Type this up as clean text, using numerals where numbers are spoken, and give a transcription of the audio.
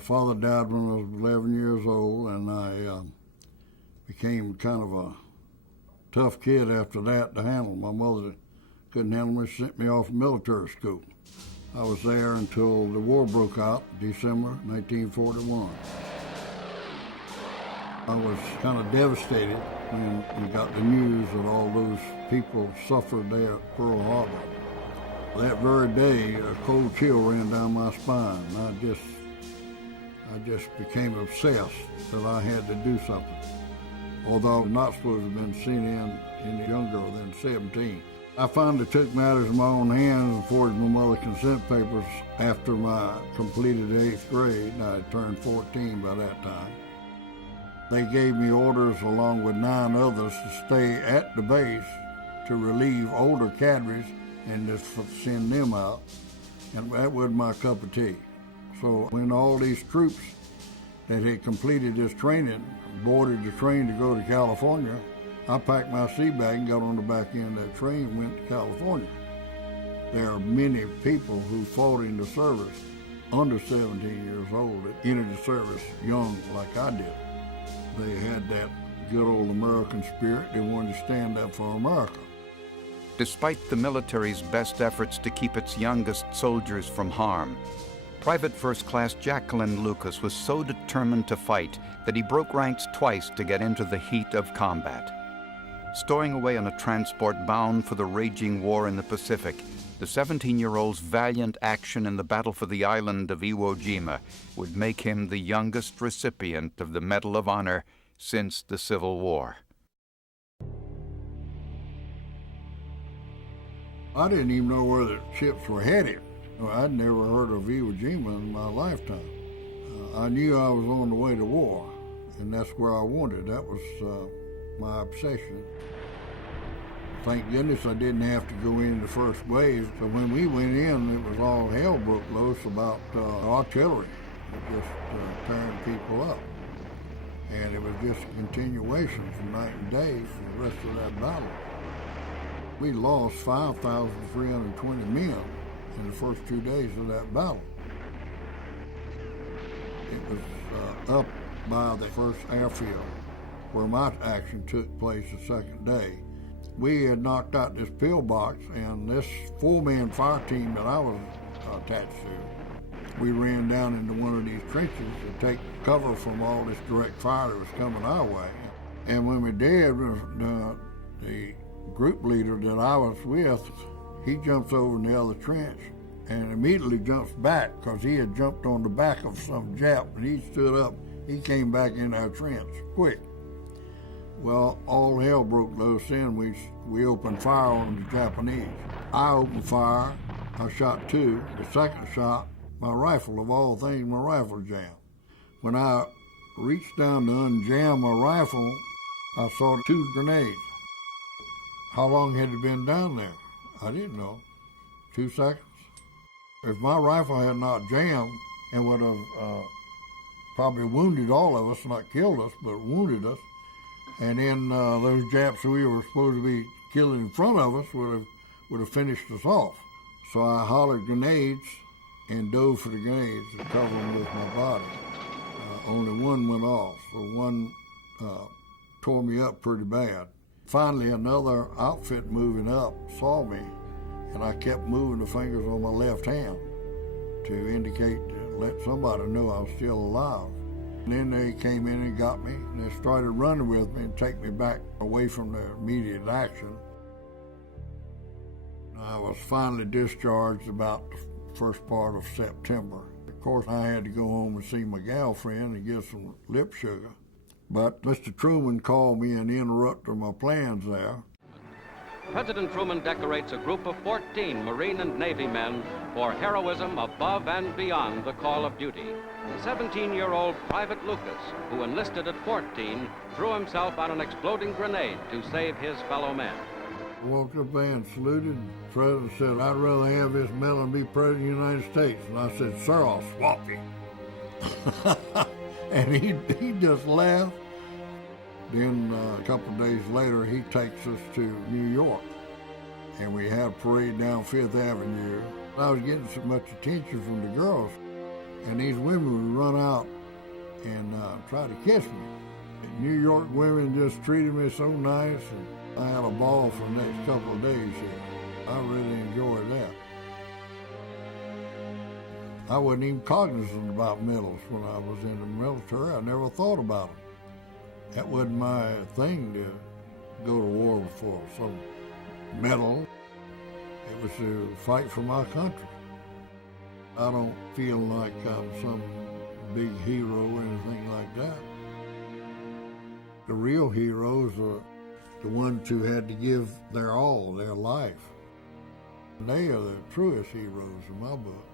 My father died when I was 11 years old, and I became kind of a tough kid after that to handle. My mother couldn't handle me. She sent me off to military school. I was there until the war broke out, December 1941. I was kind of devastated when we got the news that all those people suffered there at Pearl Harbor. That very day, a cold chill ran down my spine. I just became obsessed that I had to do something. Although I was not supposed to have been sent in any younger than 17. I finally took matters in my own hands and forged my mother's consent papers after my completed 8th grade, and I had turned 14 by that time. They gave me orders along with 9 others to stay at the base to relieve older cadres and just send them out, and that was my cup of tea. So when all these troops that had completed this training boarded the train to go to California, I packed my sea bag and got on the back end of that train and went to California. There are many people who fought in the service under 17 years old that entered the service young like I did. They had that good old American spirit. They wanted to stand up for America. Despite the military's best efforts to keep its youngest soldiers from harm, Private First Class Jacqueline Lucas was so determined to fight that he broke ranks twice to get into the heat of combat. Stowing away on a transport bound for the raging war in the Pacific, the 17-year-old's valiant action in the battle for the island of Iwo Jima would make him the youngest recipient of the Medal of Honor since the Civil War. I didn't even know where the ships were headed. I'd never heard of Iwo Jima in my lifetime. I knew I was on the way to war, and that's where I wanted. That was my obsession. Thank goodness I didn't have to go in the first wave, but when we went in, it was all hell broke loose about artillery, just tearing people up. And it was just a continuation from night and day for the rest of that battle. We lost 5,320 men in the first 2 days of that battle. It was up by the first airfield where my action took place the second day. We had knocked out this pillbox, and this 4-man fire team that I was attached to, we ran down into one of these trenches to take cover from all this direct fire that was coming our way. And when we did, the group leader that I was with, he jumps over in the other trench and immediately jumps back because he had jumped on the back of some Jap, and he stood up. He came back in our trench quick. Well, all hell broke loose then. We opened fire on the Japanese. I opened fire. I shot 2. The second shot, my rifle, of all things, my rifle jammed. When I reached down to unjam my rifle, I saw 2 grenades. How long had it been down there? I didn't know. 2 seconds. If my rifle had not jammed and would have probably wounded all of us, not killed us, but wounded us, and then those Japs we were supposed to be killing in front of us would have finished us off. So I hollered grenades and dove for the grenades to cover them with my body. Only one went off, so one tore me up pretty bad. Finally, another outfit moving up saw me, and I kept moving the fingers on my left hand to indicate, to let somebody know I was still alive. And then they came in and got me, and they started running with me and take me back away from the immediate action. I was finally discharged about the first part of September. Of course, I had to go home and see my girlfriend and get some lip sugar. But Mr. Truman called me and interrupted my plans there. President Truman decorates a group of 14 Marine and Navy men for heroism above and beyond the call of duty. 17-year-old Private Lucas, who enlisted at 14, threw himself on an exploding grenade to save his fellow men. I walked up there and saluted, and the president said, "I'd rather have this medal than be president of the United States." And I said, "Sir, I'll swap you." And he just laughed. Then a couple of days later, he takes us to New York, and we had a parade down Fifth Avenue. I was getting so much attention from the girls. and these women would run out and try to kiss me. New York women just treated me so nice, and I had a ball for the next couple of days here. I really enjoyed that. I wasn't even cognizant about medals when I was in the military. I never thought about them. That wasn't my thing to go to war for some medal. It was to fight for my country. I don't feel like I'm some big hero or anything like that. The real heroes are the ones who had to give their all, their life. They are the truest heroes in my book.